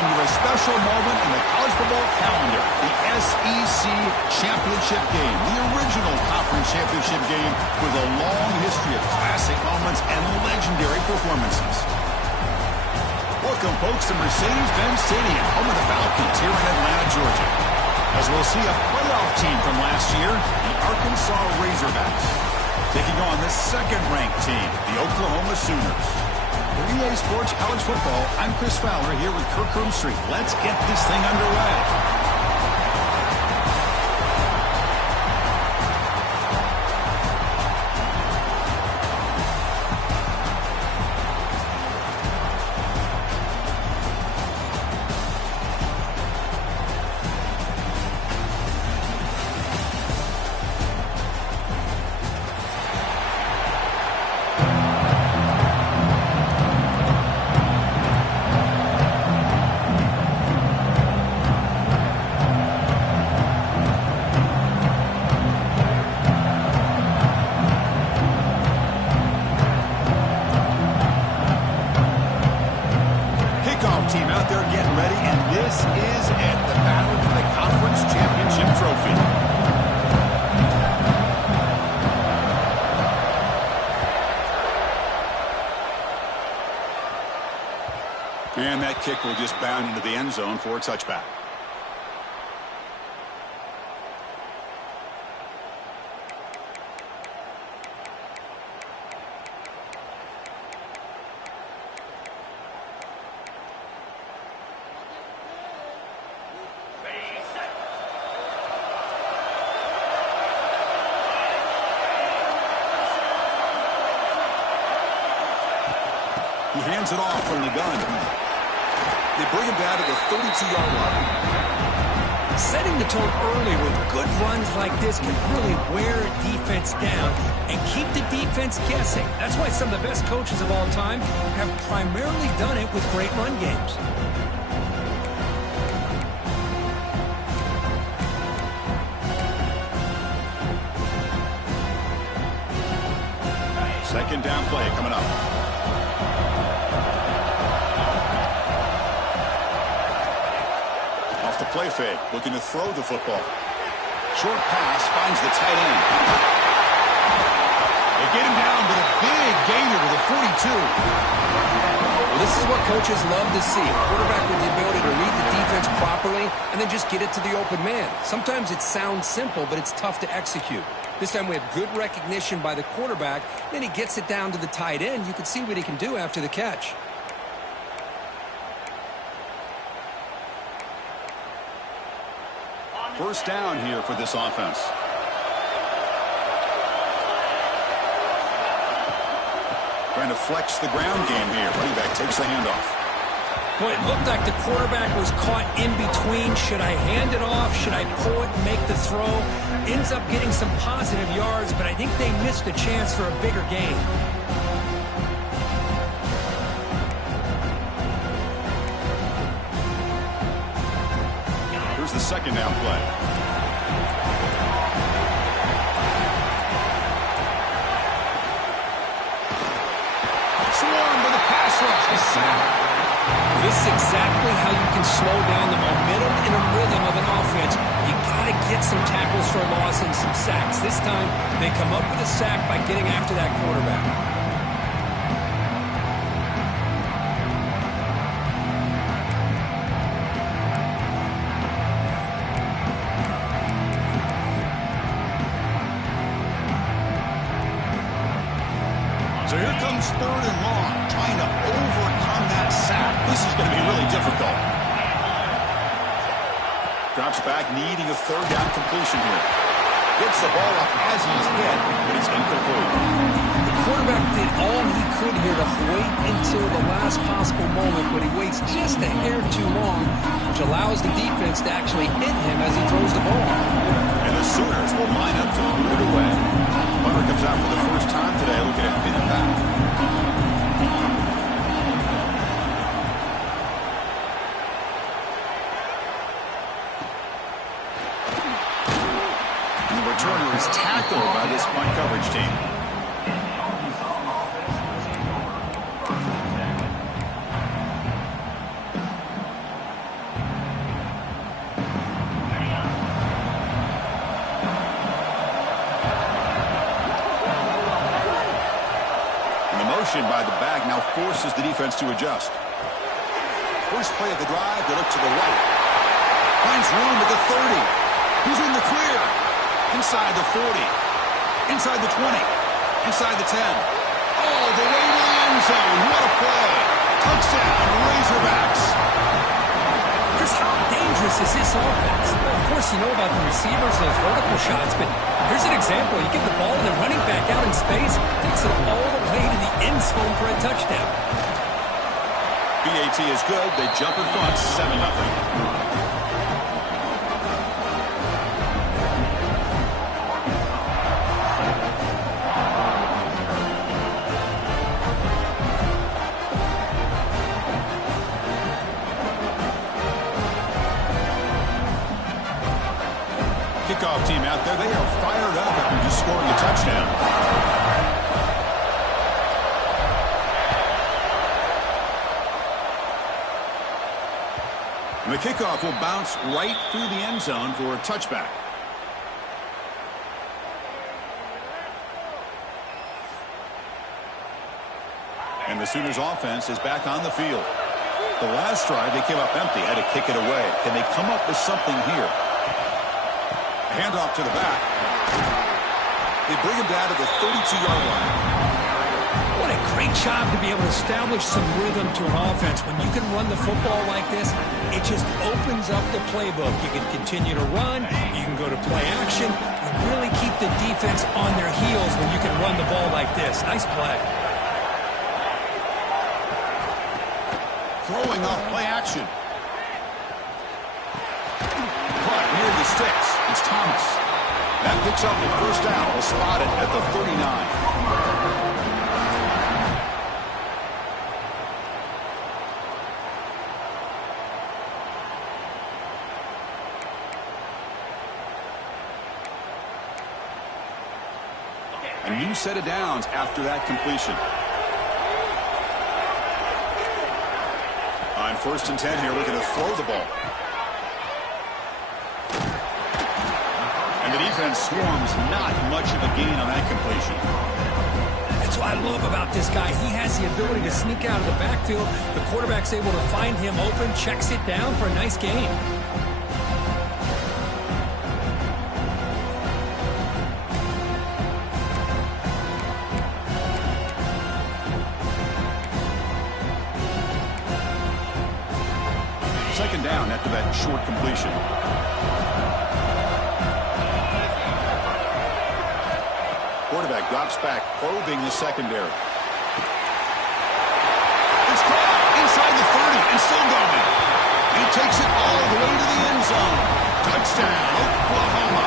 welcome to a special moment in the college football calendar, the SEC Championship game, the original conference championship game with a long history of classic moments and legendary performances. Welcome, folks, to Mercedes-Benz Stadium, home of the Falcons here in Atlanta, Georgia. As we'll see a playoff team from last year, the Arkansas Razorbacks, taking on the second-ranked team, the Oklahoma Sooners. For EA Sports College Football, I'm Chris Fowler here with Kirk Street. Let's get this thing underway. Team out there getting ready, and this is it, the battle for the conference championship trophy. And that kick will just bound into the end zone for a touchback. He hands it off from the gun. They bring him down to the 32-yard line. Setting the tone early with good runs like this can really wear a defense down and keep the defense guessing. That's why some of the best coaches of all time have primarily done it with great run games. Second down play coming up. The play fake, looking to throw the football. Short pass finds the tight end. They get him down with a big gainer to the 42. Well, this is what coaches love to see. A quarterback with the ability to read the defense properly and then just get it to the open man. Sometimes it sounds simple, but it's tough to execute. This time we have good recognition by the quarterback. Then he gets it down to the tight end. You can see what he can do after the catch. First down here for this offense. Trying to flex the ground game here. Running back takes the handoff. Boy, it looked like the quarterback was caught in between. Should I hand it off? Should I pull it and make the throw? Ends up getting some positive yards, but I think they missed a chance for a bigger gain. The second down play. Swarmed by the pass rush. A sack. This is exactly how you can slow down the momentum and a rhythm of an offense. You got to get some tackles for a loss and some sacks. This time, they come up with a sack by getting after that quarterback. So here comes third and long, trying to overcome that sack. This is going to be really difficult. Drops back, needing a third down completion here. Gets the ball up as he's hit, but it's incomplete. The quarterback did all he could here to wait until the last possible moment, but he waits just a hair too long, which allows the defense to actually hit him as he throws the ball. And the Sooners will line up to move it away. Punter comes out for the first time today, looking at pin it back. And the returner is tackled by this punt coverage team. forces the defense to adjust. First play of the drive, they look to the right. Finds room at the 30. Who's in the clear? Inside the 40. Inside the 20. Inside the 10. All the way to the end zone. What a play. Touchdown, Razorbacks. Chris, how dangerous is this offense? Well, of course, you know about the receivers, those vertical shots, but here's an example. You give the ball to the running back out in space, takes it all the way to the end zone for a touchdown. BAT is good. They jump in front, 7-0. Kickoff team out there, they are fired up after just scoring a touchdown. And the kickoff will bounce right through the end zone for a touchback. And the Sooners offense is back on the field. The last drive, they came up empty, had to kick it away. Can they come up with something here? Handoff to the back. They bring him down to the 32-yard line. What a great job to be able to establish some rhythm to an offense. When you can run the football like this, it just opens up the playbook. You can continue to run. You can go to play action. And really keep the defense on their heels when you can run the ball like this. Nice play. Throwing off play action. Caught near the sticks. It's Thomas. That picks up the first down. Will spot it at the 39. A new set of downs after that completion. On 1st and 10 here, we're going to throw the ball. And the defense swarms, not much of a gain on that completion. That's what I love about this guy. He has the ability to sneak out of the backfield. The quarterback's able to find him open, checks it down for a nice gain. Second down after that short completion. Quarterback drops back, probing the secondary. It's caught inside the 30 and still going. He takes it all the way to the end zone. Touchdown, Oklahoma.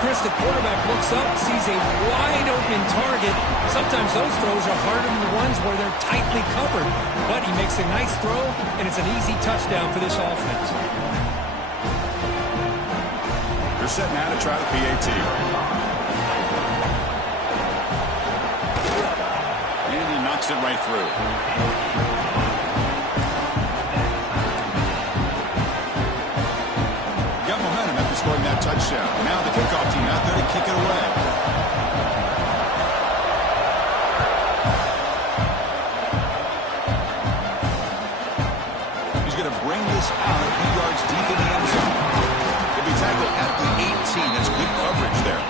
Chris, the quarterback looks up, sees a wide-open target. Sometimes those throws are harder than the ones where they're tightly covered. But he makes a nice throw, and it's an easy touchdown for this offense. They're set now to try the PAT. And he knocks it right through. Got momentum after scoring that touchdown. Now the kickoff team out there to kick it away. He's going to bring this out a few yards deep in the end zone. He'll be tackled at the 18. That's good coverage there.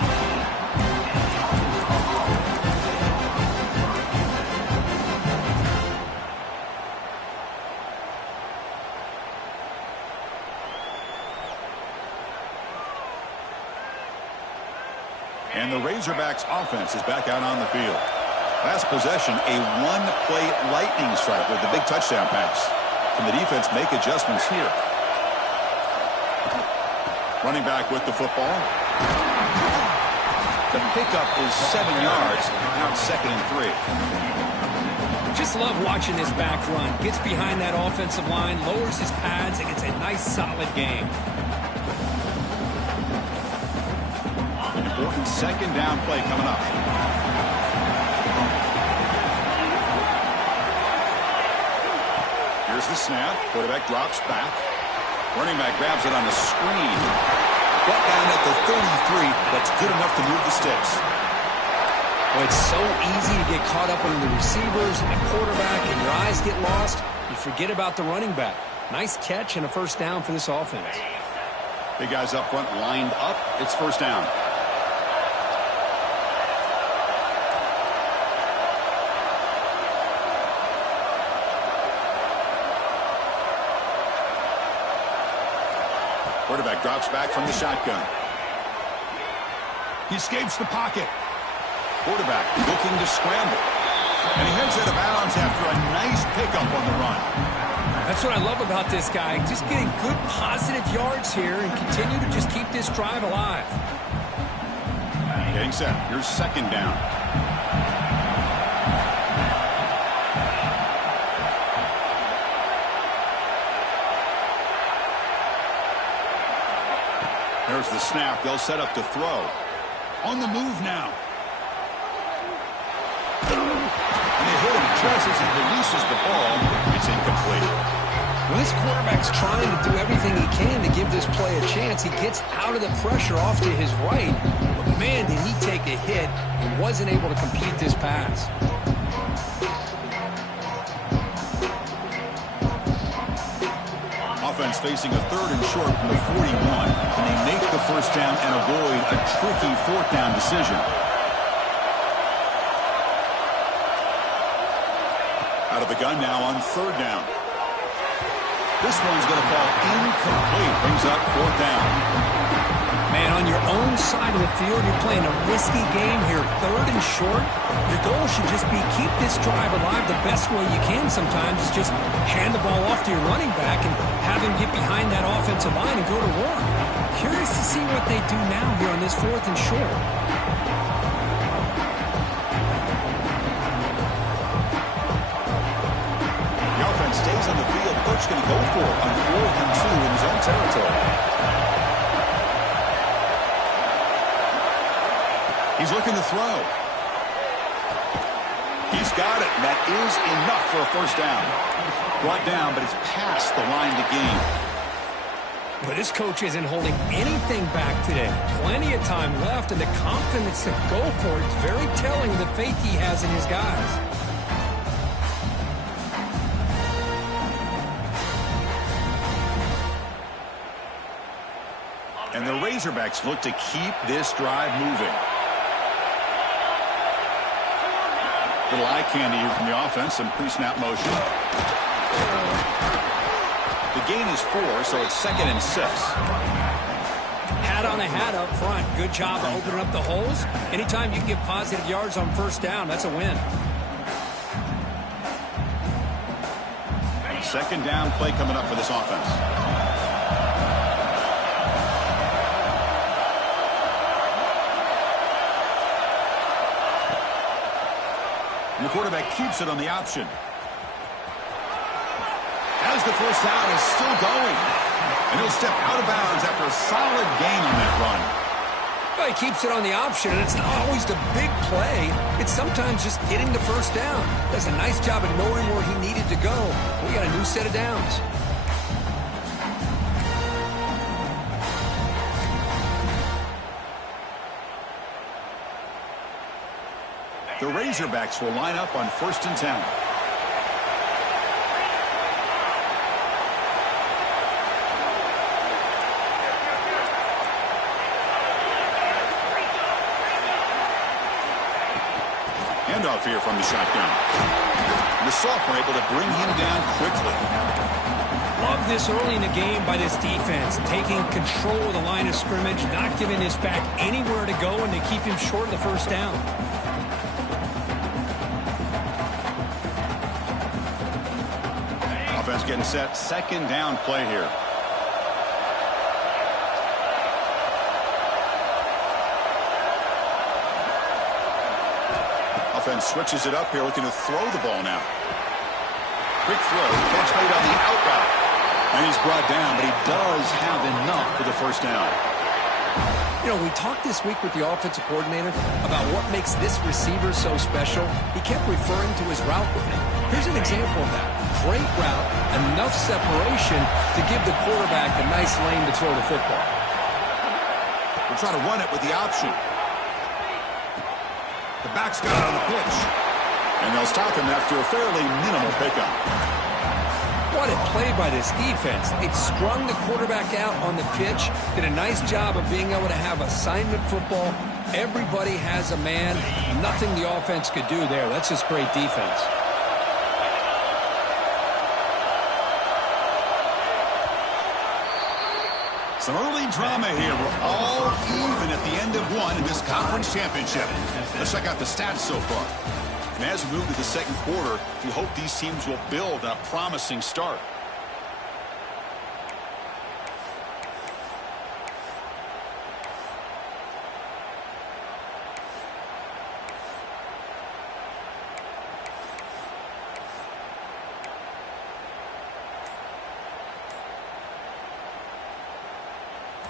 And the Razorbacks offense is back out on the field. Last possession, a one-play lightning strike with the big touchdown pass. Can the defense make adjustments here? Running back with the football. The pickup is 7 yards. Now it's 2nd and 3. Just love watching this back run. Gets behind that offensive line, lowers his pads, and it's a nice, solid game. Important 2nd down play coming up. Here's the snap. Quarterback drops back. Running back grabs it on the screen. Brought down at the 33. That's good enough to move the sticks. Well, it's so easy to get caught up in the receivers and the quarterback, and your eyes get lost. You forget about the running back. Nice catch and a first down for this offense. Big guys up front lined up. It's first down. Quarterback drops back from the shotgun. He escapes the pocket. Quarterback looking to scramble. And he heads out of bounds after a nice pickup on the run. That's what I love about this guy. Just getting good positive yards here and continue to just keep this drive alive. Getting set. Here's second down. There's the snap. They'll set up to throw. On the move now. And they hit him just as he releases the ball. It's incomplete. Well, this quarterback's trying to do everything he can to give this play a chance. He gets out of the pressure off to his right. But, man, did he take a hit and wasn't able to complete this pass. Offense facing a third and short from the 41. And they make the first down and avoid a tricky fourth down decision. Out of the gun now on third down. This one's going to fall incomplete. Brings up fourth down. Man, on your own side of the field, you're playing a risky game here. Third and short. Your goal should just be keep this drive alive the best way you can sometimes. Is just hand the ball off to your running back and have him get behind that offensive line and go to work. Curious to see what they do now here on this fourth and short. Stays on the field. Coach going to go for it on 4th and 2 in his own territory. He's looking to throw. He's got it. And that is enough for a first down. Brought down, but it's past the line to gain. But this coach isn't holding anything back today. Plenty of time left, and the confidence to go for it is very telling of the faith he has in his guys. And the Razorbacks look to keep this drive moving. Little eye candy here from the offense. Some pre-snap motion. The gain is 4, so it's 2nd and 6. Hat on a hat up front. Good job of opening up the holes. Anytime you can get positive yards on first down, that's a win. Second down play coming up for this offense. And the quarterback keeps it on the option. As the first down is still going. And he'll step out of bounds after a solid gain on that run. Well, he keeps it on the option, and it's not always the big play. It's sometimes just getting the first down. Does a nice job of knowing where he needed to go. We got a new set of downs. The Razorbacks will line up on 1st and 10. Handoff here from the shotgun. The sophomore able to bring him down quickly. Love this early in the game by this defense. Taking control of the line of scrimmage, not giving this back anywhere to go, and they keep him short of the first down. Offense getting set. Second down play here. Offense switches it up here, looking to throw the ball now. Quick throw. Catch made on the out route. And he's brought down, but he does have enough for the first down. You know, we talked this week with the offensive coordinator about what makes this receiver so special. He kept referring to his route running. Here's an example of that. Great route, enough separation to give the quarterback a nice lane to throw the football. We're trying to run it with the option. The back's got out of the pitch. And they'll stop him after a fairly minimal pickup. What a play by this defense. It sprung the quarterback out on the pitch, did a nice job of being able to have assignment football. Everybody has a man. Nothing the offense could do there. That's just great defense. Some early drama here. We're all even at the end of one in this conference championship. Let's check out the stats so far. And as we move to the second quarter, we hope these teams will build on a promising start.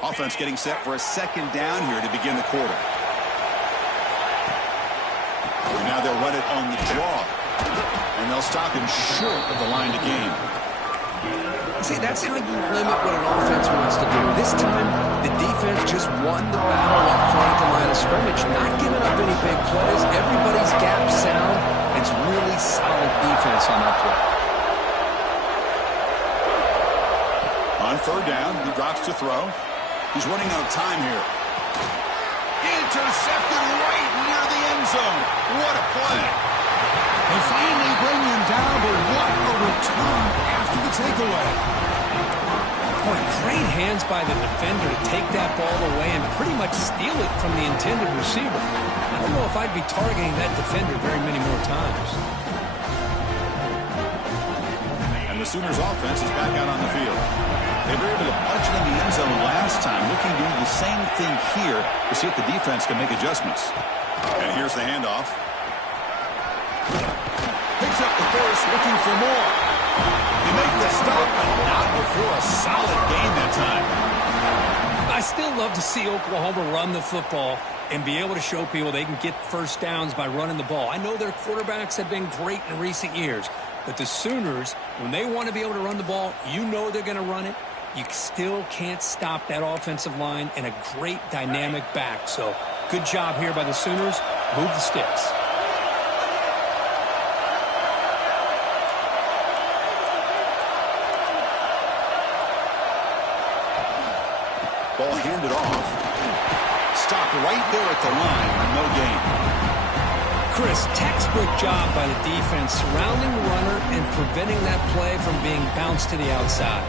Offense getting set for a second down here to begin the quarter. And now they'll run it on the draw. And they'll stop him short of the line to gain. See, that's how you limit what an offense wants to do. This time, the defense just won the battle up front at the line of scrimmage, not giving up any big plays. Everybody's gap sound. It's really solid defense on that play. On third down, he drops to throw. He's running out of time here. Intercepted right near the end zone. What a play. They finally bring him down, but what a return after the takeaway. Boy, great hands by the defender to take that ball away and pretty much steal it from the intended receiver. I don't know if I'd be targeting that defender very many more times. And the Sooners offense is back out on the field. They were able to punch it in the end zone last time, looking to do the same thing here to see if the defense can make adjustments. And here's the handoff. Picks up the first, looking for more. They make the stop, but not before a solid gain that time. I still love to see Oklahoma run the football and be able to show people they can get first downs by running the ball. I know their quarterbacks have been great in recent years, but the Sooners, when they want to be able to run the ball, you know they're going to run it. You still can't stop that offensive line and a great dynamic back. So good job here by the Sooners. Move the sticks. Ball handed off. Stopped right there at the line. No gain. Chris, textbook job by the defense surrounding the runner and preventing that play from being bounced to the outside.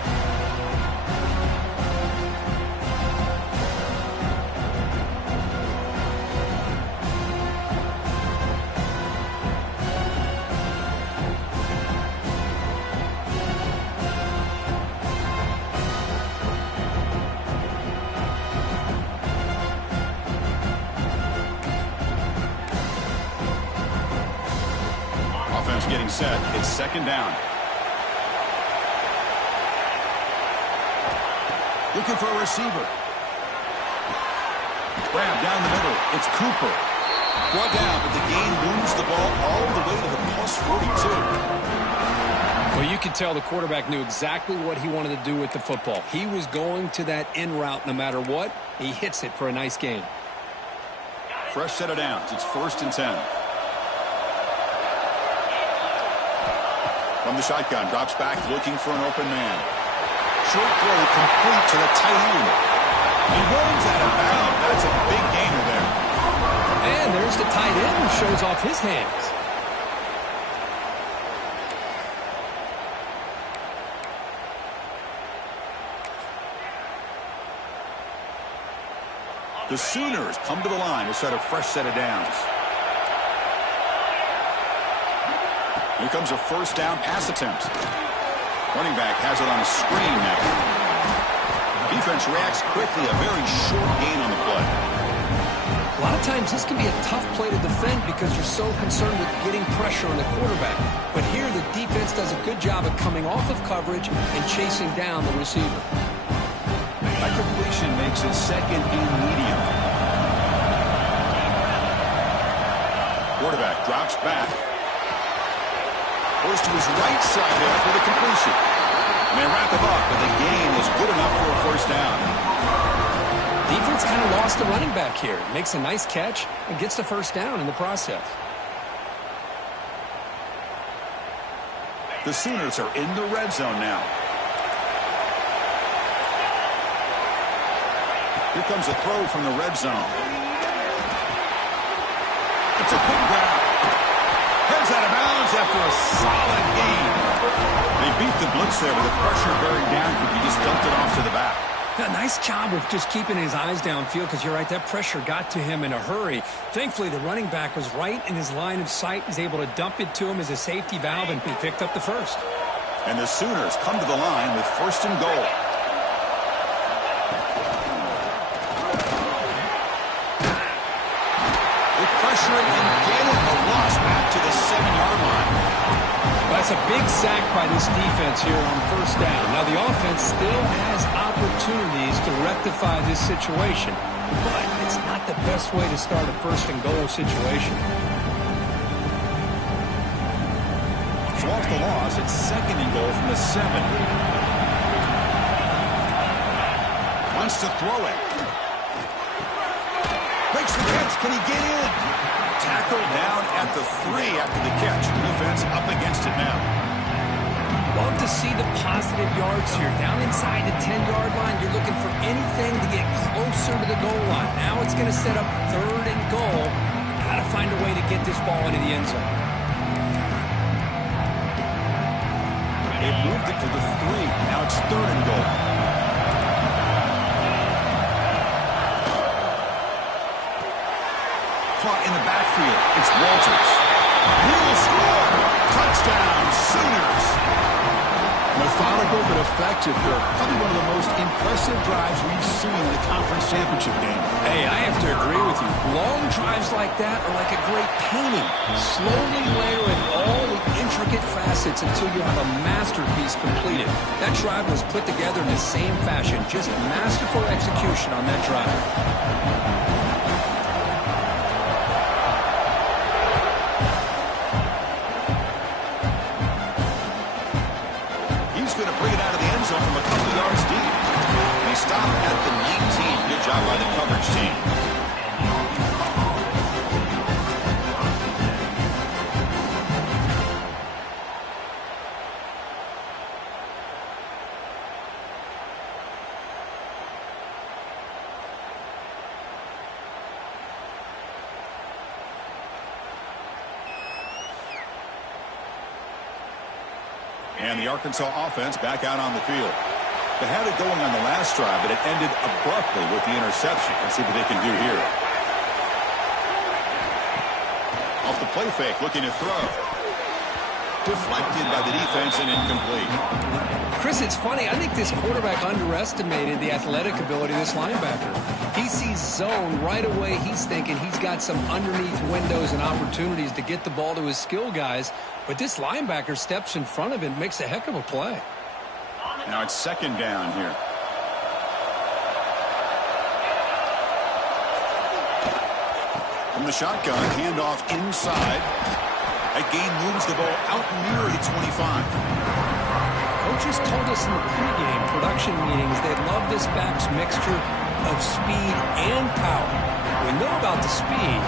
Getting set. It's second down. Looking for a receiver. Grab down the middle. It's Cooper. Brought down, but the gain moves the ball all the way to the plus 42. Well, you could tell the quarterback knew exactly what he wanted to do with the football. He was going to that in route no matter what. He hits it for a nice gain. Fresh set of downs. It's 1st and 10. From the shotgun, drops back, looking for an open man. Short throw complete to the tight end. He runs out of bounds. That's a big gainer there. And there's the tight end who shows off his hands. The Sooners come to the line to set a fresh set of downs. Here comes a first down pass attempt. Running back has it on a screen now. Defense reacts quickly. A very short gain on the play. A lot of times this can be a tough play to defend because you're so concerned with getting pressure on the quarterback. But here the defense does a good job of coming off of coverage and chasing down the receiver. That completion makes it second and medium. Quarterback drops back. Goes to his right side there for the completion. And they wrap it up, but the gain is good enough for a first down. Defense kind of lost the running back here. Makes a nice catch and gets the first down in the process. The Sooners are in the red zone now. Here comes a throw from the red zone. It's a quick grab. Heads out of bounds after a solid gain. They beat the blitz there with the pressure bearing down. He just dumped it off to the back. Yeah, nice job of just keeping his eyes downfield because you're right, that pressure got to him in a hurry. Thankfully, the running back was right in his line of sight. He's able to dump it to him as a safety valve, and he picked up the first. And the Sooners come to the line with first and goal. They pressure it and get it. A loss back to the 7-yard line. That's a big sack by this defense here on first down. Now, the offense still has opportunities to rectify this situation, but it's not the best way to start a first and goal situation. So off the loss, it's second and goal from the 7. Wants to throw it. Makes the catch. Can he get in? Tackled down at the 3 after the catch. Defense up against it now. Love to see the positive yards here. Down inside the 10-yard line, you're looking for anything to get closer to the goal line. Now it's going to set up third and goal. Got to find a way to get this ball into the end zone. They moved it to the 3. Now it's third and goal. Caught in the backfield. It's Walters. Will score. Touchdown, Sooners. Methodical but effective. They're probably one of the most impressive drives we've seen in the conference championship game. Hey, I have to agree with you. Long drives like that are like a great painting. Slowly layering all the intricate facets until you have a masterpiece completed. That drive was put together in the same fashion. Just masterful execution on that drive. From a couple yards deep. They stop at the 19. Good job by the coverage team. And the Arkansas offense back out on the field. They had it going on the last drive, but it ended abruptly with the interception. Let's see what they can do here. Off the play fake, looking to throw. Deflected by the defense and incomplete. Chris, it's funny. I think this quarterback underestimated the athletic ability of this linebacker. He sees zone right away. He's thinking he's got some underneath windows and opportunities to get the ball to his skill guys. But this linebacker steps in front of him, makes a heck of a play. Now it's second down here. From the shotgun, handoff inside. That gain moves the ball out near the 25. Coaches told us in the pregame production meetings they love this back's mixture of speed and power. We know about the speed.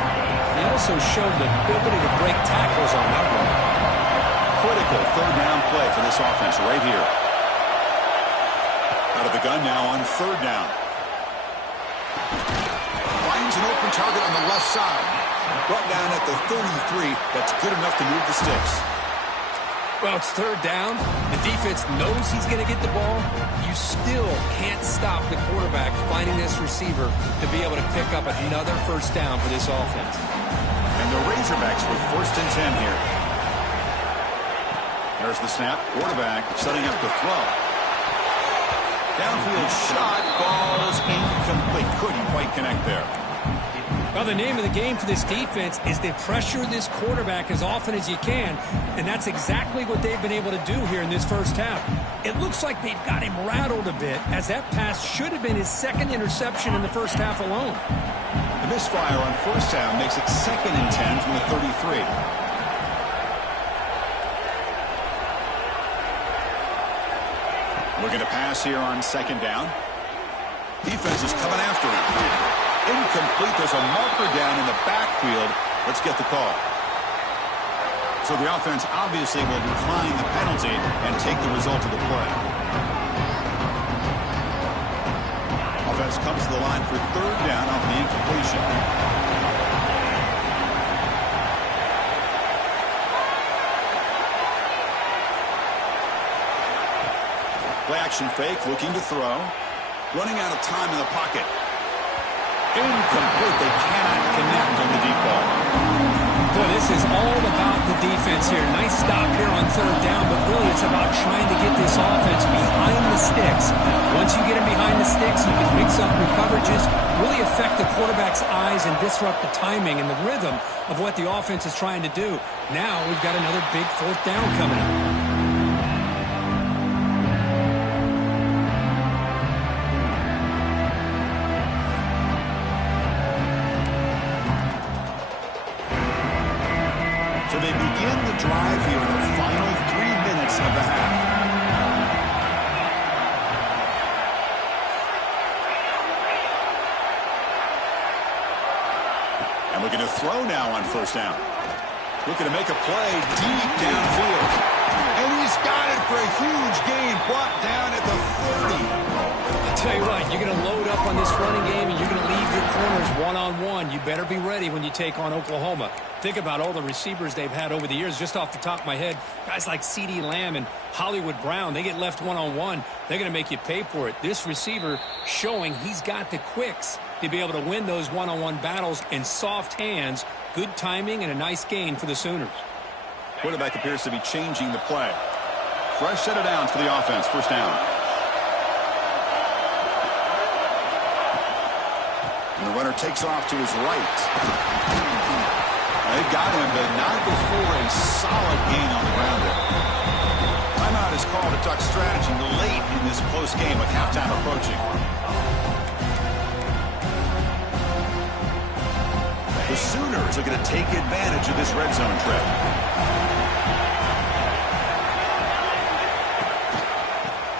He also showed the ability to break tackles on that one. Critical third down play for this offense right here. Out of the gun now on third down. Finds an open target on the left side. Brought down at the 33. That's good enough to move the sticks. Well, it's third down. The defense knows he's going to get the ball. You still can't stop the quarterback finding this receiver to be able to pick up another first down for this offense. And the Razorbacks with first and 10 here. There's the snap. Quarterback setting up the throw. Downfield shot falls incomplete. Couldn't quite connect there. Well, the name of the game for this defense is to pressure this quarterback as often as you can, and that's exactly what they've been able to do here in this first half. It looks like they've got him rattled a bit, as that pass should have been his second interception in the first half alone. The misfire on first down makes it second and 10 from the 33. Looking to pass here on second down. Defense is coming after him. Incomplete. There's a marker down in the backfield. Let's get the call. So the offense obviously will decline the penalty and take the result of the play. Offense comes to the line for third down off the incompletion. Play action fake, looking to throw. Running out of time in the pocket. Incomplete. They cannot connect on the deep ball. Boy, this is all about the defense here. Nice stop here on third down, but really it's about trying to get this offense behind the sticks. Once you get them behind the sticks, you can mix up your coverages, really affect the quarterback's eyes and disrupt the timing and the rhythm of what the offense is trying to do. Now we've got another big fourth down coming up. So they begin the drive here in the final 3 minutes of the half. And looking to throw now on first down. Looking to make a play deep downfield. And he's got it for a huge gain, brought down at the 30. I tell you what, you're going to load up on this running game and you're going to leave your corners one-on-one. You better be ready when you take on Oklahoma. Think about all the receivers they've had over the years. Just off the top of my head, guys like CeeDee Lamb and Hollywood Brown, they get left one-on-one. They're going to make you pay for it. This receiver showing he's got the quicks to be able to win those one-on-one battles in soft hands. Good timing and a nice gain for the Sooners. Quarterback appears to be changing the play. Fresh set of downs for the offense. First down. And the runner takes off to his right. They got him, but not before a solid gain on the ground there. Timeout is called to talk strategy late in this close game with halftime approaching. The Sooners are going to take advantage of this red zone trip.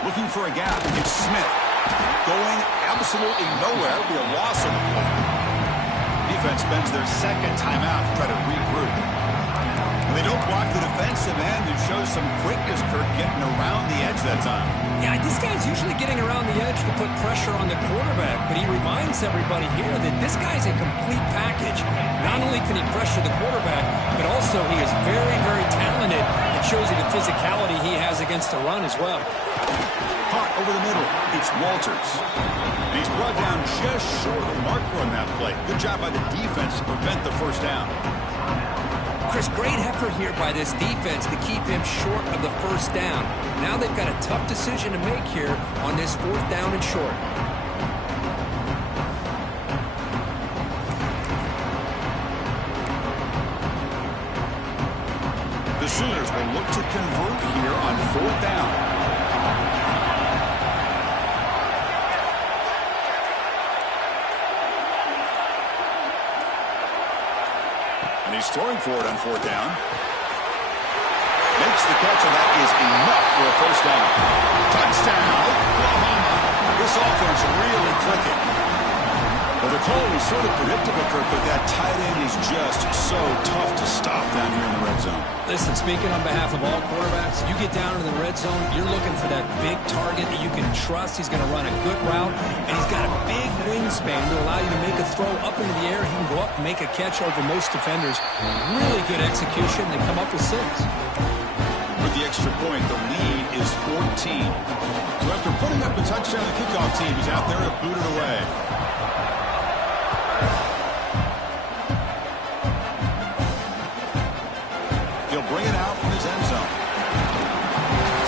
Looking for a gap. It's Smith. Going absolutely nowhere. It'll be a loss of the play. Defense spends their second timeout to try to regroup. And they don't block the defensive end, who shows some quickness, Kirk, getting around the edge that time. Yeah, this guy's usually getting around the edge to put pressure on the quarterback, but he reminds everybody here that this guy's a complete package. Not only can he pressure the quarterback, but also he is very, very talented. It shows you the physicality he has against the run as well. Caught over the middle. It's Walters. And he's brought down just short of the marker on that play. Good job by the defense to prevent the first down. Chris, great effort here by this defense to keep him short of the first down. Now they've got a tough decision to make here on this fourth down and short. The Sooners will look to convert here on fourth down. And he's throwing for it on fourth down. Makes the catch, and that is enough for a first down. Touchdown, Oklahoma. This offense really clicking. Well, the call was sort of predictable, Kirk, but that tight end is just so tough to stop down here in the red zone. Listen, speaking on behalf of all quarterbacks, you get down in the red zone, you're looking for that big target that you can trust. He's going to run a good route, and he's got a big wingspan to allow you to make a throw up into the air. He can go up and make a catch over most defenders. Really good execution. They come up with 6. With the extra point, the lead is 14. So after putting up a touchdown, the kickoff team is out there to boot it away. He'll bring it out from his end zone.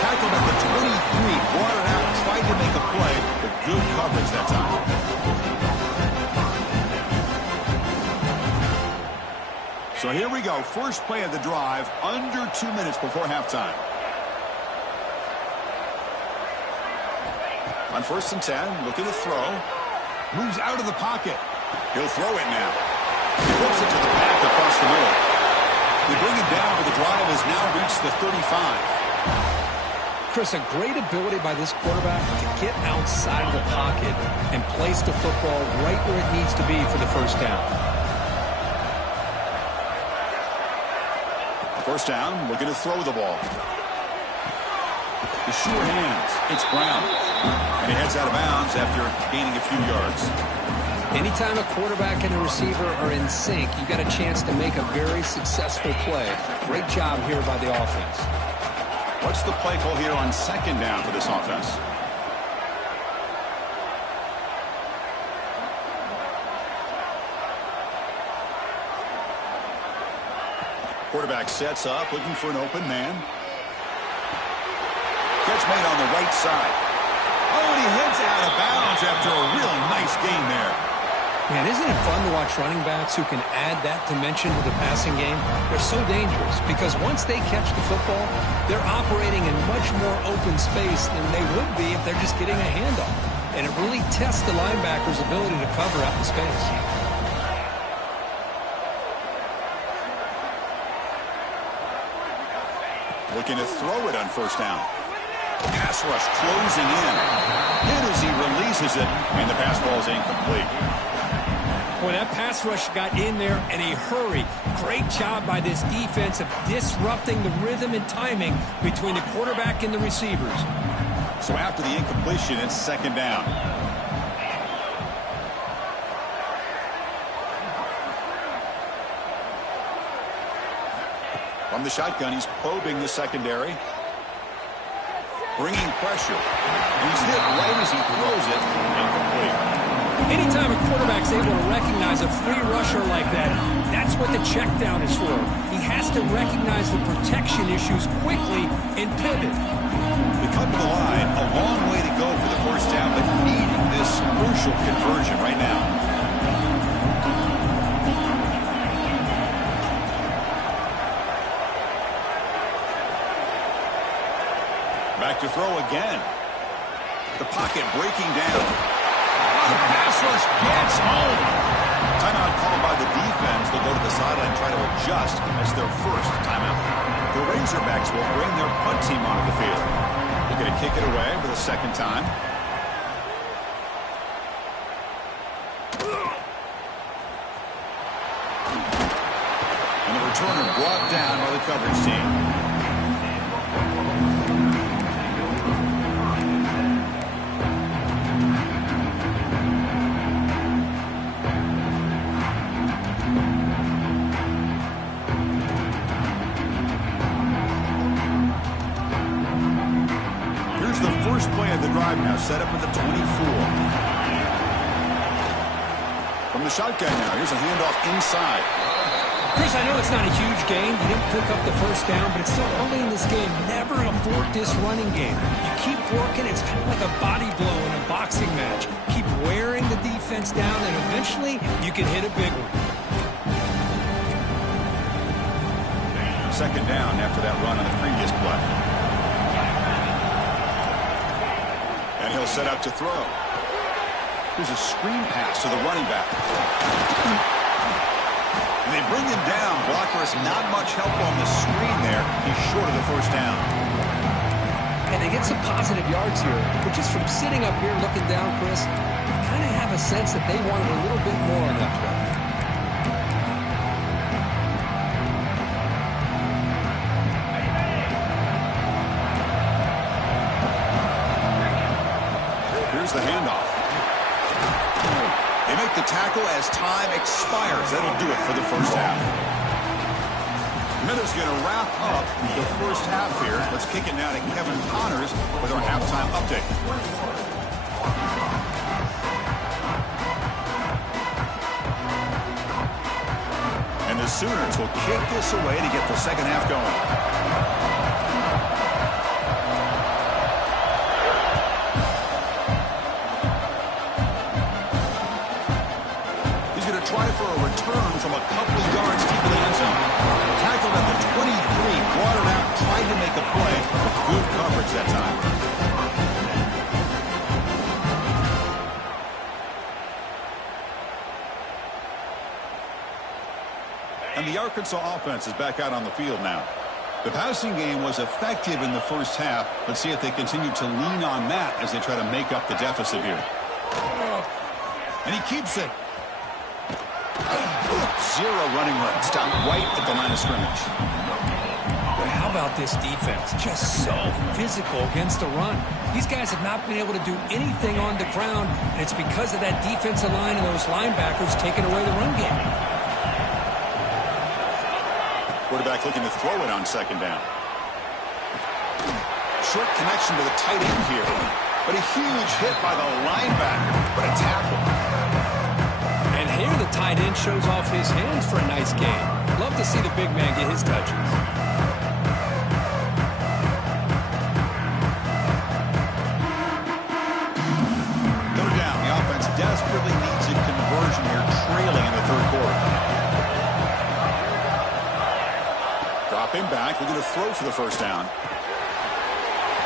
Tackled at the 23, brought it out, tried to make a play, but good coverage that time. So here we go. First play of the drive, under 2 minutes before halftime. On 1st and 10, looking to throw. Moves out of the pocket. He'll throw it now. He flips it to the back across the middle. They bring it down, but the drive has now reached the 35. Chris, a great ability by this quarterback to get outside of the pocket and place the football right where it needs to be for the first down. First down, looking to throw the ball. The sure hands. It's Brown. And he heads out of bounds after gaining a few yards. Anytime a quarterback and a receiver are in sync, you got a chance to make a very successful play. Great job here by the offense. What's the play call here on second down for this offense? Quarterback sets up, looking for an open man. Catch made on the right side. Oh, and he heads out of bounds after a real nice gain there. Man, isn't it fun to watch running backs who can add that dimension to the passing game? They're so dangerous because once they catch the football, they're operating in much more open space than they would be if they're just getting a handoff. And it really tests the linebacker's ability to cover out in space. Looking to throw it on first down. Pass rush closing in. Hit as he releases it, and the pass ball is incomplete. Boy, that pass rush got in there in a hurry. Great job by this defense of disrupting the rhythm and timing between the quarterback and the receivers. So after the incompletion, it's second down. From the shotgun, he's probing the secondary. Bringing pressure. And he's hit right as he throws it. Incomplete. Anytime a quarterback's able to recognize a free rusher like that, that's what the check down is for. He has to recognize the protection issues quickly and pivot. They cut to the line, a long way to go for the first down, but needing this crucial conversion right now. Back to throw again. The pocket breaking down. The pass rush gets home. Timeout called by the defense. They'll go to the sideline and try to adjust as their first timeout. The Razorbacks will bring their punt team onto the field. They're going to kick it away for the second time. And the returner brought down by the coverage team. First play of the drive now, set up at the 24. From the shotgun now, here's a handoff inside. Chris, I know it's not a huge gain. You didn't pick up the first down, but it's still early in this game. Never abort this running game. You keep working. It's kind of like a body blow in a boxing match. Keep wearing the defense down, and eventually you can hit a big one. Second down after that run on the previous play. And he'll set up to throw. Here's a screen pass to the running back. And they bring him down. Blocker has not much help on the screen there. He's short of the first down. And they get some positive yards here. But just from sitting up here looking down, Chris, you kind of have a sense that they wanted a little bit more on that play. The handoff. They make the tackle as time expires. That'll do it for the first half. Miller's going to wrap up the first half here. Let's kick it now to Kevin Connors with our halftime update. And the Sooners will kick this away to get the second half going. Try for a return from a couple of yards deep in the end zone. Tackled at the 23, brought it out, tried to make a play. Good coverage that time. And the Arkansas offense is back out on the field now. The passing game was effective in the first half. Let's see if they continue to lean on that as they try to make up the deficit here. And he keeps it. Zero running room. Stop right at the line of scrimmage. But how about this defense? Just so physical against the run. These guys have not been able to do anything on the ground, and it's because of that defensive line and those linebackers taking away the run game. Quarterback looking to throw it on second down. Short connection to the tight end here. But a huge hit by the linebacker. What a tackle. And here the tight end shows off his hands for a nice game. Love to see the big man get his touches. Third down. The offense desperately needs a conversion here, trailing in the third quarter. Dropping back, looking to throw for the first down.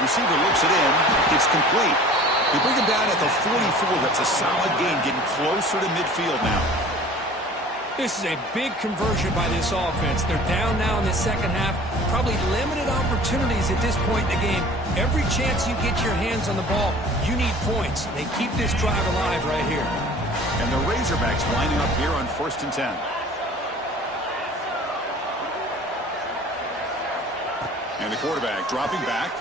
Receiver looks it in. It's complete. They bring him down at the 44. That's a solid gain, getting closer to midfield now. This is a big conversion by this offense. They're down now in the second half. Probably limited opportunities at this point in the game. Every chance you get your hands on the ball, you need points. They keep this drive alive right here. And the Razorbacks lining up here on 1st and 10. And the quarterback dropping back.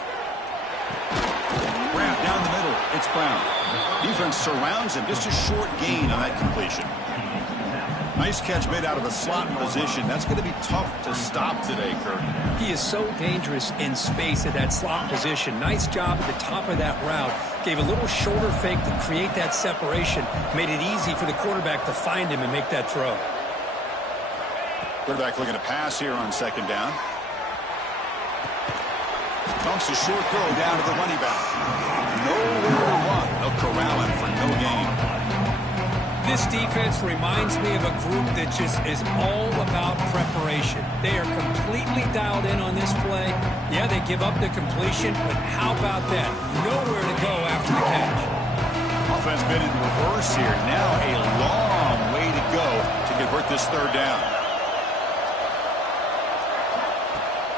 Grab down the middle. It's Brown. Defense surrounds him. Just a short gain on that completion. Nice catch made out of a slot position. That's going to be tough to stop today, Kurt. He is so dangerous in space at that slot position. Nice job at the top of that route. Gave a little shoulder fake to create that separation. Made it easy for the quarterback to find him and make that throw. Quarterback looking to pass here on second down. Dumps a short throw down to the running back. Nowhere to run. They'll corral him for no gain. This defense reminds me of a group that just is all about preparation. They are completely dialed in on this play. Yeah, they give up the completion, but how about that? Nowhere to go after the catch. Offense been in reverse here. Now a long way to go to convert this third down.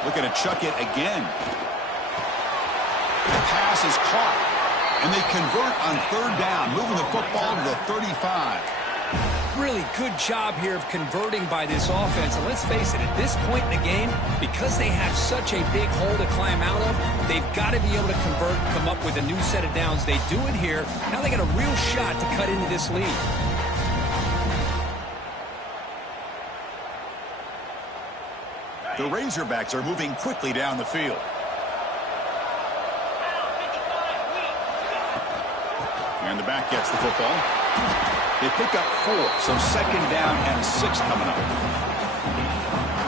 Looking to chuck it again. The pass is caught. And they convert on third down, moving the football to the 35. Really good job here of converting by this offense. And let's face it, at this point in the game, because they have such a big hole to climb out of, they've got to be able to convert and come up with a new set of downs. They do it here. Now they got a real shot to cut into this lead. The Razorbacks are moving quickly down the field. And the back gets the football. They pick up 4, so second down and 6 coming up.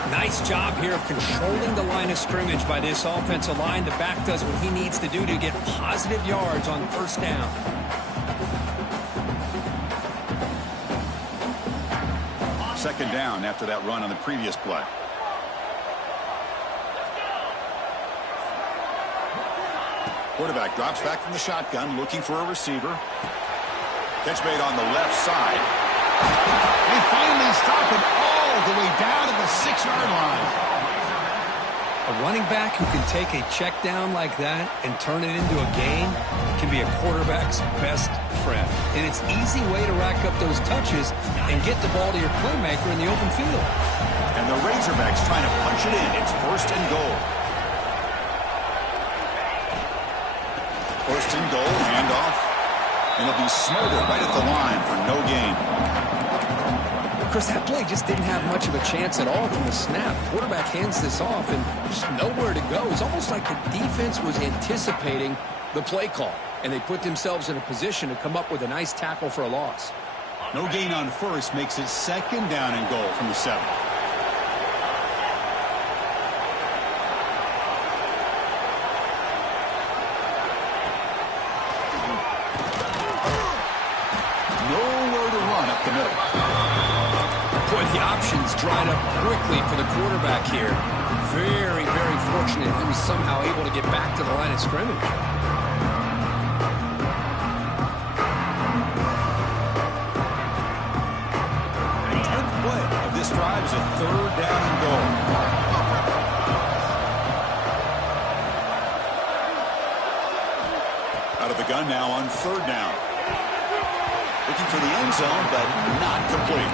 Nice job here of controlling the line of scrimmage by this offensive line. The back does what he needs to do to get positive yards on first down. Second down after that run on the previous play. Quarterback drops back from the shotgun, looking for a receiver. Catch made on the left side. They finally stop him all the way down to the 6-yard line. A running back who can take a check down like that and turn it into a gain can be a quarterback's best friend. And it's an easy way to rack up those touches and get the ball to your playmaker in the open field. And the Razorbacks trying to punch it in. It's 1st and goal. 1st and goal, handoff, and it'll be smothered right at the line for no gain. Chris, that play just didn't have much of a chance at all from the snap. Quarterback hands this off and just nowhere to go. It's almost like the defense was anticipating the play call, and they put themselves in a position to come up with a nice tackle for a loss. No gain on first makes it second down and goal from the 7. The middle. Boy, the options dried up quickly for the quarterback here. Very, very fortunate he was somehow able to get back to the line of scrimmage. 10th play of this drive is a 3rd down and goal. gun now on third down. Looking for the end zone, but not complete.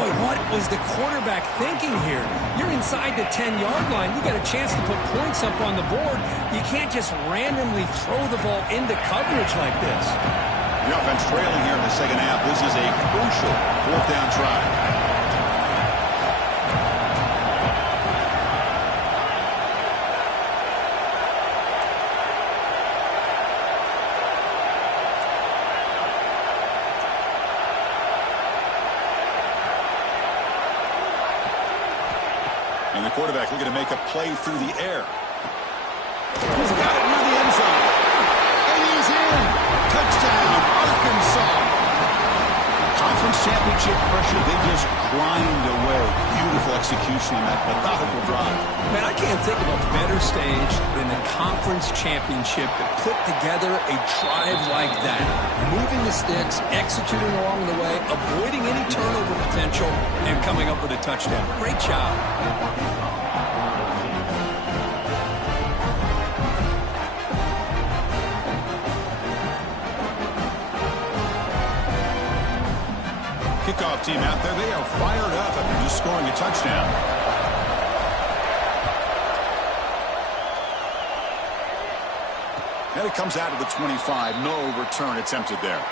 Boy, what was the quarterback thinking here? You're inside the 10-yard line. You got a chance to put points up on the board. You can't just randomly throw the ball into coverage like this. The offense trailing here in the second half. This is a crucial fourth down try. And the quarterback looking to make a play through the air. He's got it near the end zone. And he's in. Touchdown, Arkansas. Conference championship pressure, they just grind away. Beautiful execution on that methodical drive. Man, I can't think of a better stage than the conference championship to put together a drive like that. Moving the sticks, executing along the way, avoiding any turnover potential, and coming up with a touchdown. Great job. Kickoff team out there, they are fired up after just scoring a touchdown. And it comes out of the 25. No return attempted there.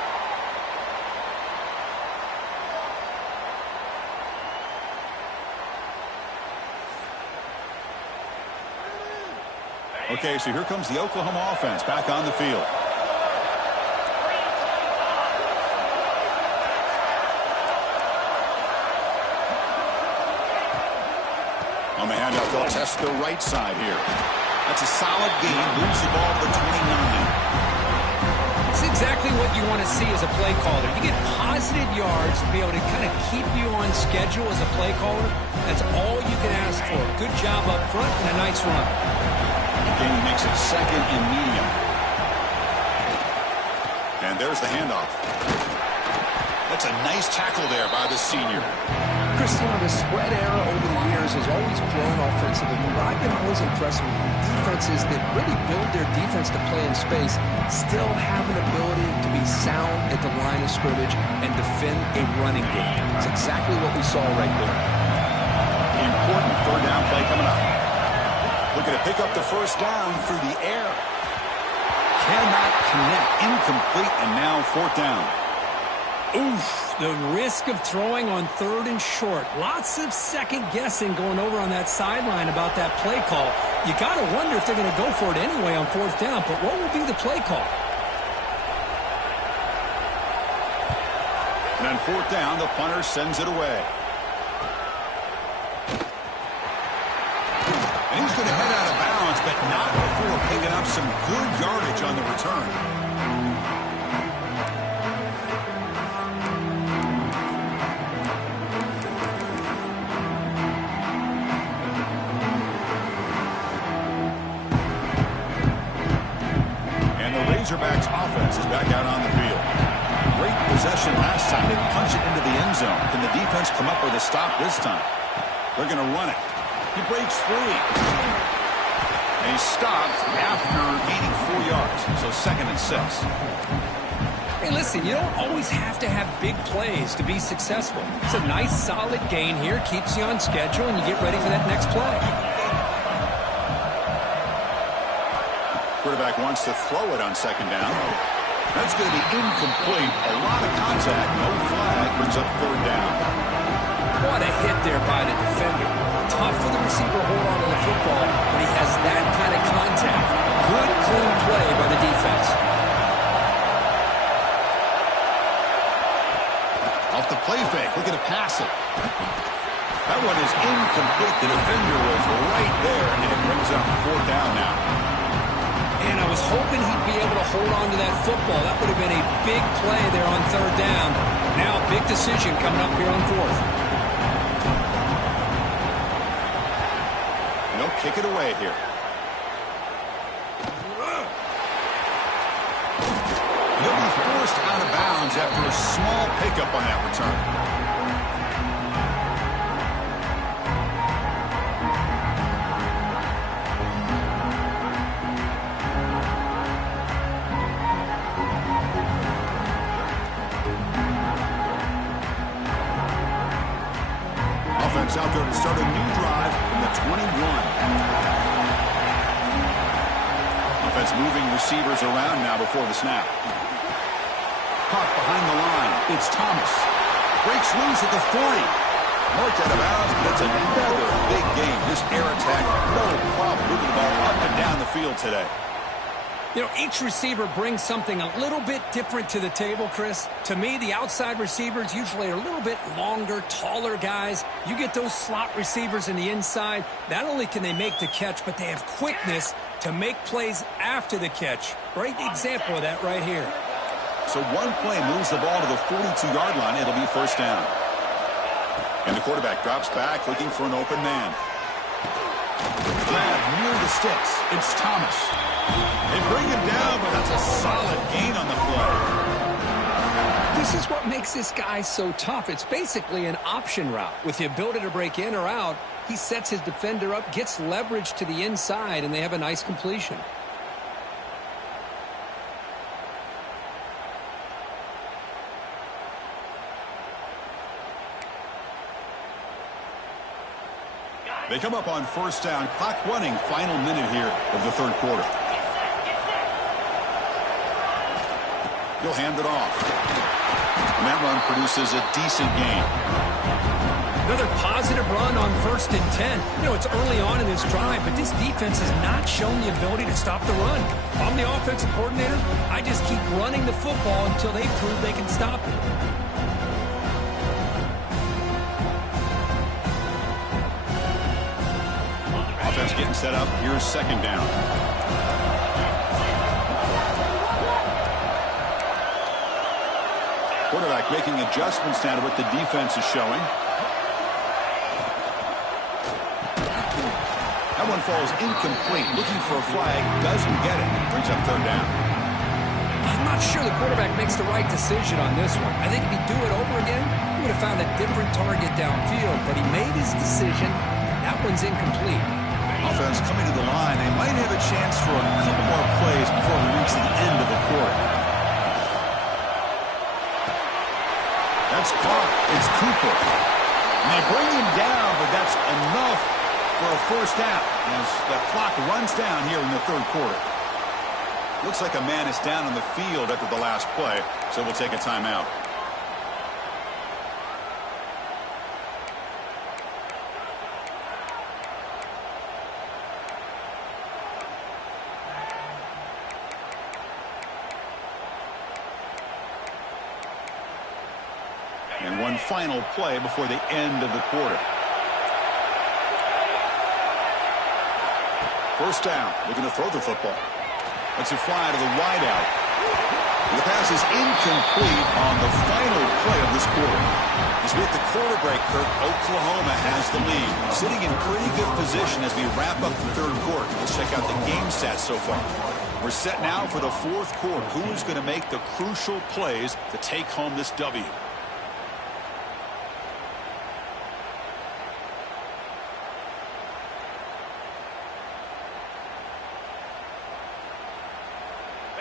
Okay, so here comes the Oklahoma offense back on the field. On the handoff, they'll test the right side here. That's a solid gain. Moves the ball to the 29. It's exactly what you want to see as a play caller. You get positive yards to be able to kind of keep you on schedule as a play caller. That's all you can ask for. Good job up front and a nice run. The game makes it second and medium. And there's the handoff. That's a nice tackle there by the senior. Chris, the spread era over the years has always grown offensively, but I've been always impressed with defenses that really build their defense to play in space, still have an ability to be sound at the line of scrimmage and defend a running game. It's exactly what we saw right there. Important third down play coming up. Looking to pick up the first down through the air. Cannot connect. Incomplete, and now fourth down. Oof, the risk of throwing on third and short. Lots of second guessing going over on that sideline about that play call. You got to wonder if they're going to go for it anyway on fourth down, but what will be the play call? And on fourth down, the punter sends it away. And he's going to head out of bounds, but not before picking up some good yardage on the return. Razorbacks offense is back out on the field. Great possession last time. They punch it into the end zone. Can the defense come up with a stop this time? They're going to run it. He breaks free. And he's stopped after gaining 4 yards. So second and 6. Hey, listen, you don't always have to have big plays to be successful. It's a nice, solid gain here. Keeps you on schedule, and you get ready for that next play. Quarterback wants to throw it on second down. That's going to be incomplete. A lot of contact. No flag. Brings up third down. What a hit there by the defender. Tough for the receiver to hold on to the football, but he has that kind of contact. Good, clean play by the defense. Off the play fake. Looking to pass it. That one is incomplete. The defender was right there, and it brings up fourth down now. And I was hoping he'd be able to hold on to that football. That would have been a big play there on third down. Now a big decision coming up here on fourth. They'll kick it away here. He'll be forced out of bounds after a small pickup on that return. receivers around now before the snap. Caught behind the line. It's Thomas. Breaks loose at the 40. Marked out of bounds, but it's another big game. This air attack, no problem moving the ball up and down the field today. You know, each receiver brings something a little bit different to the table, Chris. To me, the outside receivers usually are a little bit longer, taller guys. You get those slot receivers in the inside, not only can they make the catch, but they have quickness to make plays after the catch. Great example of that right here. So one play moves the ball to the 42-yard line. It'll be first down. And the quarterback drops back looking for an open man. Grab near the sticks. It's Thomas. They bring him down, but that's a solid gain on the play. This is what makes this guy so tough. It's basically an option route. With the ability to break in or out, he sets his defender up, gets leverage to the inside, and they have a nice completion. They come up on first down. Clock running. Final minute here of the third quarter. He'll hand it off. And that run produces a decent gain. Another positive run on 1st and 10. You know, it's early on in this drive, but this defense has not shown the ability to stop the run. If I'm the offensive coordinator, I just keep running the football until they prove they can stop it. Offense getting set up. Here's second down. Quarterback making adjustments now to what the defense is showing. That one falls incomplete. Looking for a flag. Doesn't get it. Brings up third down. I'm not sure the quarterback makes the right decision on this one. I think if he'd do it over again, he would have found a different target downfield. But he made his decision. That one's incomplete. Offense coming to the line. They might have a chance for a couple more plays before we reach the end of the quarter. That's caught. It's Cooper. And they bring him down, but that's enough for a first down as the clock runs down here in the third quarter. Looks like a man is down on the field after the last play, so we'll take a timeout. And one final play before the end of the quarter. First down. Looking to throw the football. Lets it fly to the wideout. The pass is incomplete on the final play of this quarter. As we hit the quarter break, Kirk, Oklahoma has the lead. Sitting in pretty good position as we wrap up the third quarter. Let's check out the game stats so far. We're set now for the fourth quarter. Who is going to make the crucial plays to take home this W?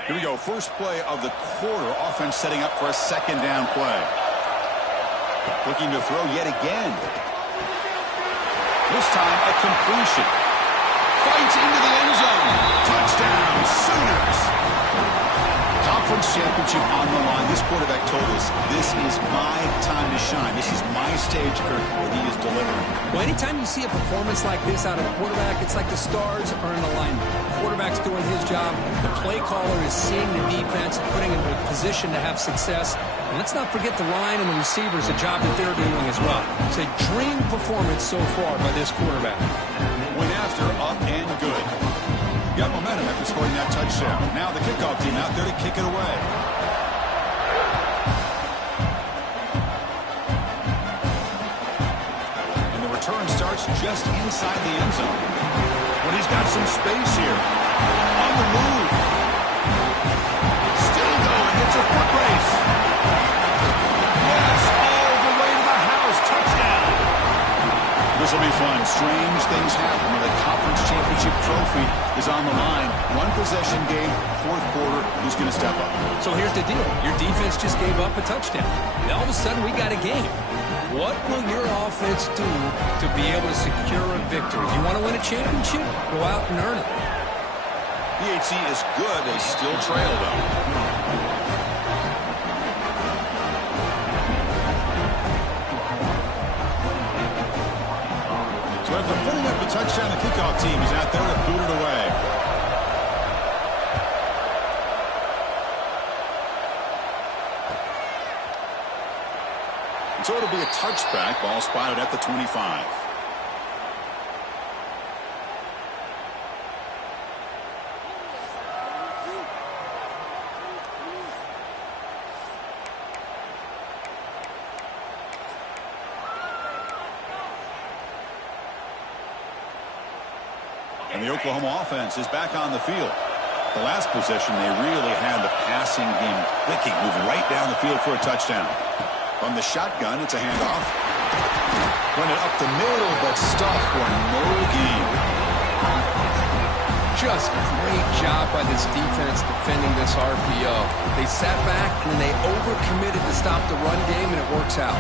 Here we go. First play of the quarter. Offense setting up for a second down play. Looking to throw yet again. This time a completion. Fights into the end zone. Touchdown, Sooners. Conference championship on the line. This quarterback told us, this is my time to shine. This is my stage, Kirk, and he is delivering. Well, anytime you see a performance like this out of a quarterback, it's like the stars are in alignment. The quarterback's doing his job. The play caller is seeing the defense, putting him in a position to have success. And let's not forget the line and the receivers, the job that they're doing as well. It's a dream performance so far by this quarterback. Went after, up and good. Got momentum after scoring that touchdown. Now the kickoff team out there to kick it away. And the return starts just inside the end zone. When he's got some space here. On the move. Still going. It's a foot race. Yes, all the way to the house. Touchdown. This will be fun. Strange things happen when the conference championship trophy is on the line. One possession game, fourth quarter. Who's going to step up? So here's the deal. Your defense just gave up a touchdown. And all of a sudden, we got a game. What will your offense do to be able to secure a victory? You want to win a championship? Go out and earn it. PHC is good. They still trail, though. So after putting up a touchdown, the kickoff team is out there to boot it away. And so it'll be a touchback. Ball spotted at the 25. And the Oklahoma offense is back on the field. The last possession, they really had the passing game clicking, moving right down the field for a touchdown. From the shotgun, it's a handoff. Run it up the middle, but stuffed for no gain. Just great job by this defense defending this RPO. They sat back, and then they overcommitted to stop the run game, and it works out.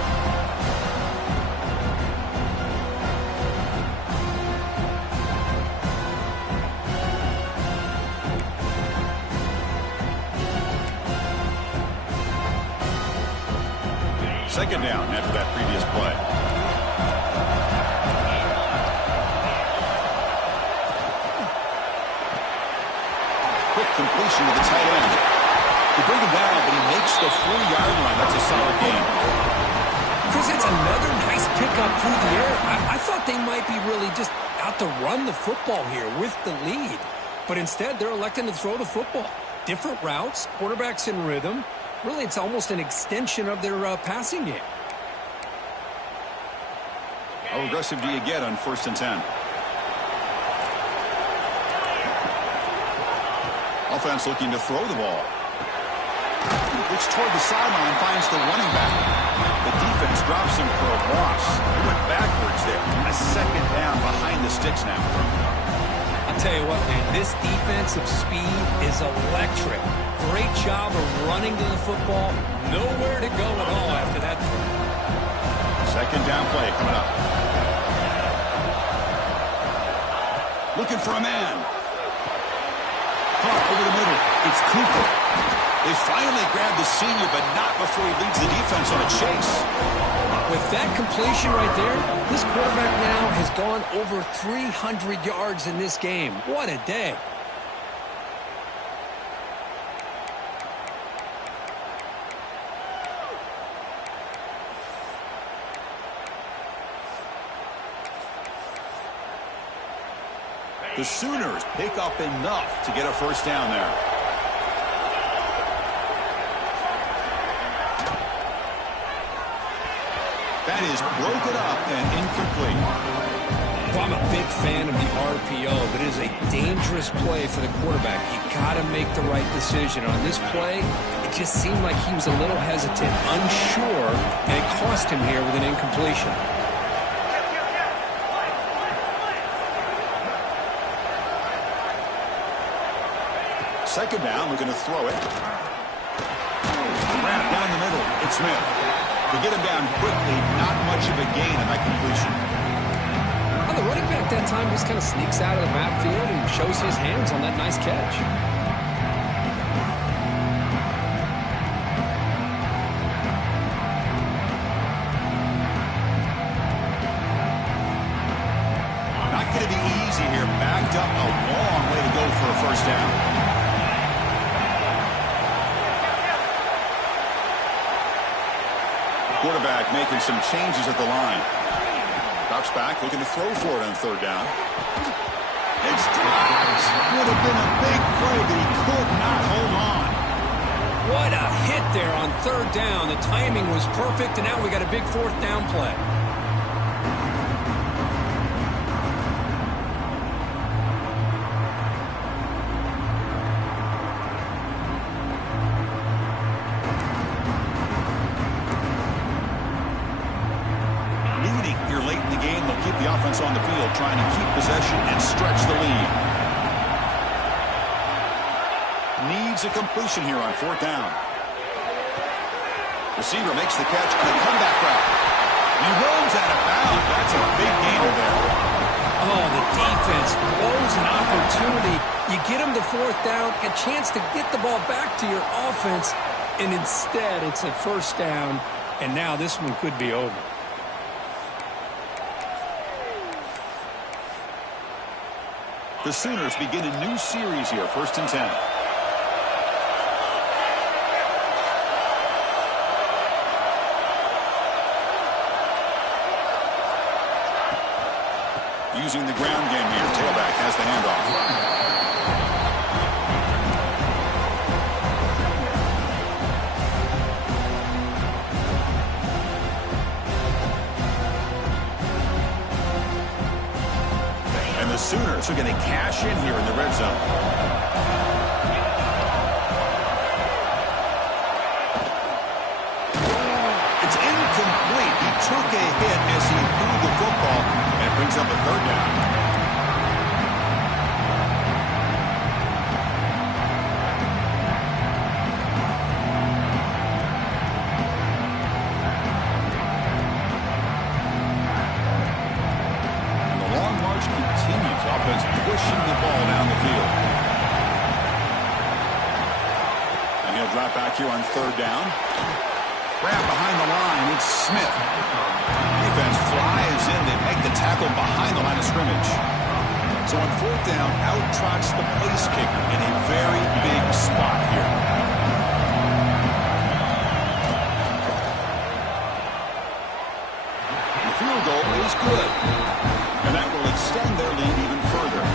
Second down after that previous play. Quick completion to the tight end. They bring him down, but he makes the 4-yard line. That's a solid gain. Chris, it's another nice pickup through the air. I thought they might be really just out to run the football here with the lead. But instead, they're electing to throw the football. Different routes, quarterback's in rhythm. Really, it's almost an extension of their passing game. How aggressive do you get on 1st and 10? Offense looking to throw the ball. Looks toward the sideline, finds the running back. The defense drops him for a loss. He went backwards there. A second down behind the sticks now. I'll tell you what, man, this defensive speed is electric. Great job of running to the football. Nowhere to go at all after that throw. Second down play coming up. Looking for a man. Caught over the middle. It's Cooper. They finally grabbed the senior, but not before he leads the defense on a chase. With that completion right there, this quarterback now has gone over 300 yards in this game. What a day. The Sooners pick up enough to get a first down there. That is broken up and incomplete. Well, I'm a big fan of the RPO, but it is a dangerous play for the quarterback. You got to make the right decision. On this play, it just seemed like he was a little hesitant, unsure, and it cost him here with an incompletion. Second down, looking to throw it. Wrap down the middle. It's Smith. To get him down quickly, not much of a gain on that completion. Well, the running back that time just kind of sneaks out of the backfield and shows his hands on that nice catch. Not going to be easy here. Backed up, a long way to go for a first down. Quarterback making some changes at the line. Drops back, looking to throw for it on third down. It's dropped. Would have been a big play, but he could not hold on. What a hit there on third down. The timing was perfect, and now we got a big fourth down play. On the field, trying to keep possession and stretch the lead. Needs a completion here on fourth down. Receiver makes the catch on a comeback route. He runs out of bounds. That's a big gainer there. Oh, the defense blows an opportunity. You get them the fourth down, a chance to get the ball back to your offense, and instead it's a first down, and now this one could be over. The Sooners begin a new series here, 1st and 10. Using the ground game here. Tailback has the handoff. And the Sooners are going to cash in here in the red zone. It's incomplete. He took a hit as he threw the football, and it brings up a 3rd down. And the long march continues. Offense pushing the ball down the field. And he'll drop back here on 3rd down. Grab behind the line. It's Smith. Defense flies in. They make the tackle behind the line of scrimmage. So on 4th down, out trots the place kicker in a very big spot here. The field goal is good. And that will extend their lead even further.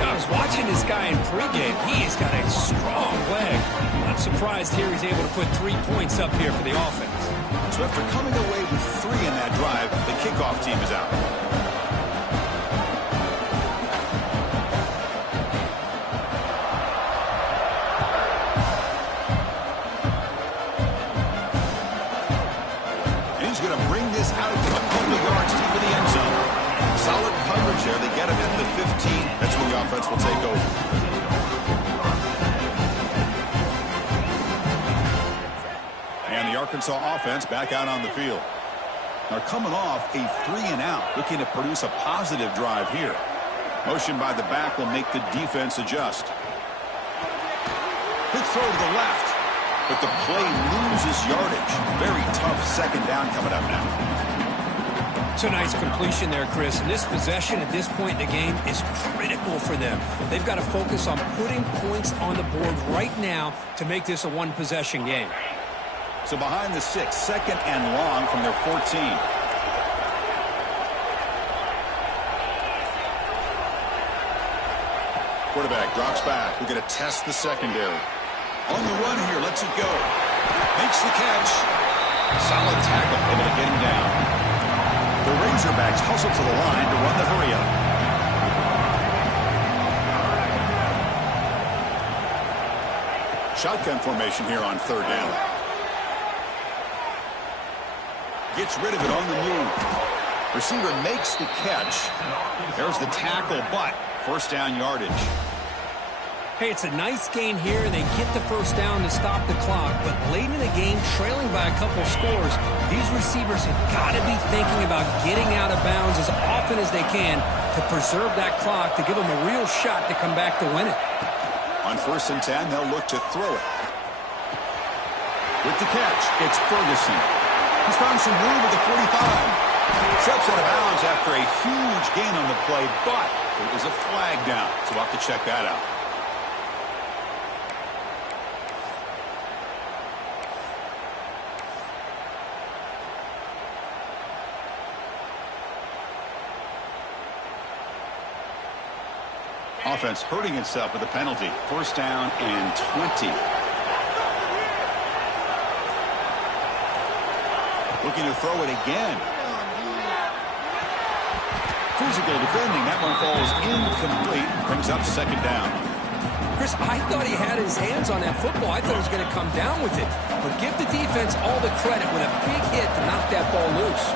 Now, I was watching this guy in pregame. He's got a strong leg. Not surprised here he's able to put 3 points up here for the offense. So after coming away with 3 in that drive, the kickoff team is out. And he's going to bring this out from a couple of yards deep in the end zone. Solid coverage there. They get him at the 15. That's where the offense will take over. And the Arkansas offense back out on the field. They're coming off a 3-and-out, looking to produce a positive drive here. Motion by the back will make the defense adjust. Quick throw to the left, but the play loses yardage. Very tough 2nd down coming up now. It's a nice completion there, Chris. And this possession at this point in the game is critical for them. They've got to focus on putting points on the board right now to make this a one-possession game. So behind the 6, 2nd and long from their 14. Quarterback drops back. We're going to test the secondary. On the run here, lets it go. Makes the catch. Solid tackle, able to get him down. The Razorbacks hustle to the line to run the hurry-up. Shotgun formation here on 3rd down. Gets rid of it on the move. Receiver makes the catch. There's the tackle, but 1st down yardage. Hey, it's a nice gain here, and they get the 1st down to stop the clock. But late in the game, trailing by a couple scores, these receivers have got to be thinking about getting out of bounds as often as they can to preserve that clock, to give them a real shot to come back to win it. On 1st and 10, they'll look to throw it. With the catch, it's Ferguson. He's found some room at the 45. Steps out of bounds after a huge gain on the play, but it was a flag down, so we'll have to check that out. Offense hurting itself with a penalty. 1st down and 20. Looking to throw it again. Physical defending. That one falls incomplete. Brings up 2nd down. Chris, I thought he had his hands on that football. I thought he was going to come down with it. But give the defense all the credit with a big hit to knock that ball loose.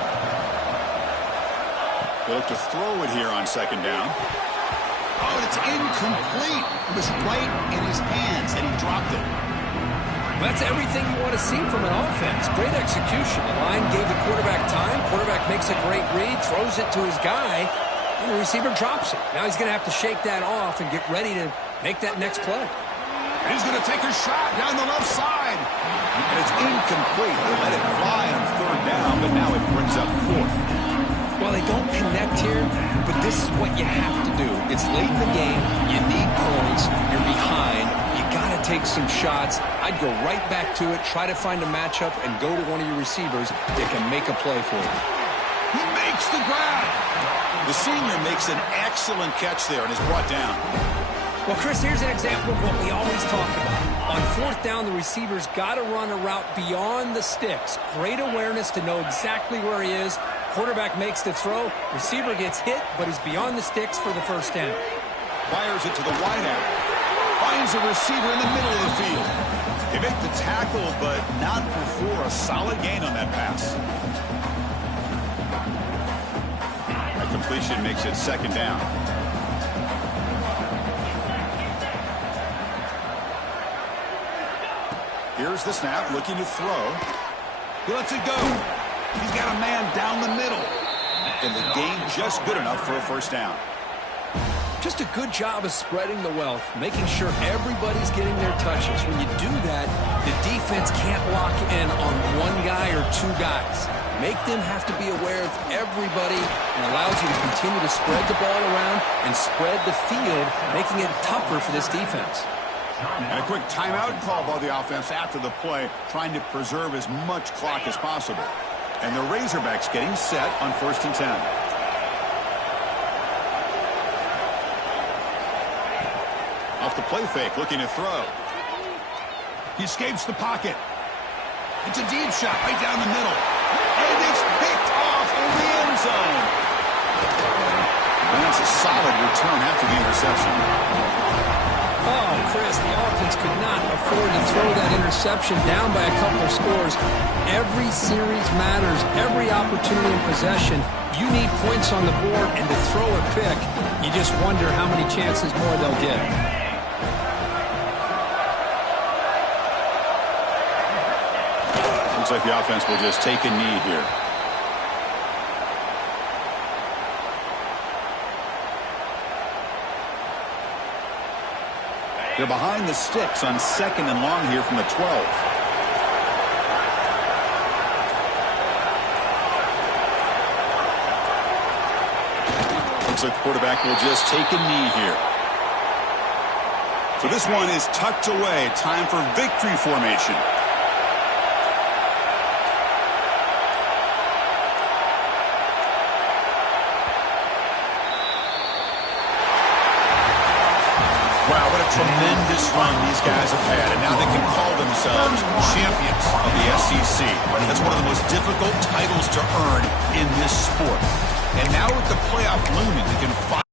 They look to throw it here on 2nd down. Oh, it's incomplete. It was right in his hands, and he dropped it. That's everything you want to see from an offense. Great execution. The line gave the quarterback time. Quarterback makes a great read, throws it to his guy, And the receiver drops it. Now he's going to have to shake that off and get ready to make that next play. And he's going to take a shot down the left side. And it's incomplete. They let it fly on third down, but now it brings up fourth. Well, they don't connect here, but this is what you have to do. It's late in the game. You need points. You're behind. You got to take some shots. I'd go right back to it, try to find a matchup, and go to one of your receivers that can make a play for you. He makes the grab. The senior makes an excellent catch there and is brought down. Well, Chris, here's an example of what we always talk about. On fourth down, the receiver's got to run a route beyond the sticks. Great awareness to know exactly where he is. Quarterback makes the throw. Receiver gets hit, but he's beyond the sticks for the first down. Fires it to the wideout. Finds a receiver in the middle of the field. They make the tackle, but not before a solid gain on that pass. That completion makes it second down. Here's the snap, looking to throw. He lets it go. He's got a man down the middle. And the gain just good enough for a first down. Just a good job of spreading the wealth, making sure everybody's getting their touches. When you do that, the defense can't lock in on one guy or two guys. Make them have to be aware of everybody, and allows you to continue to spread the ball around and spread the field, making it tougher for this defense. And a quick timeout call by the offense after the play, trying to preserve as much clock as possible. And the Razorbacks getting set on 1st and 10. Off the play fake, looking to throw. He escapes the pocket. It's a deep shot right down the middle. And it's picked off in the end zone. And that's a solid return after the interception. Oh, Chris, the offense could not afford to throw that interception down by a couple of scores. Every series matters. Every opportunity in possession. You need points on the board, and to throw a pick, you just wonder how many chances more they'll get. Looks like the offense will just take a knee here. They're behind the sticks on 2nd and long here from the 12. Looks like the quarterback will just take a knee here. So this one is tucked away. Time for victory formation. Wow, what a tremendous run these guys have had, and now they can call themselves champions of the SEC. That's one of the most difficult titles to earn in this sport. And now with the playoff looming, they can fight.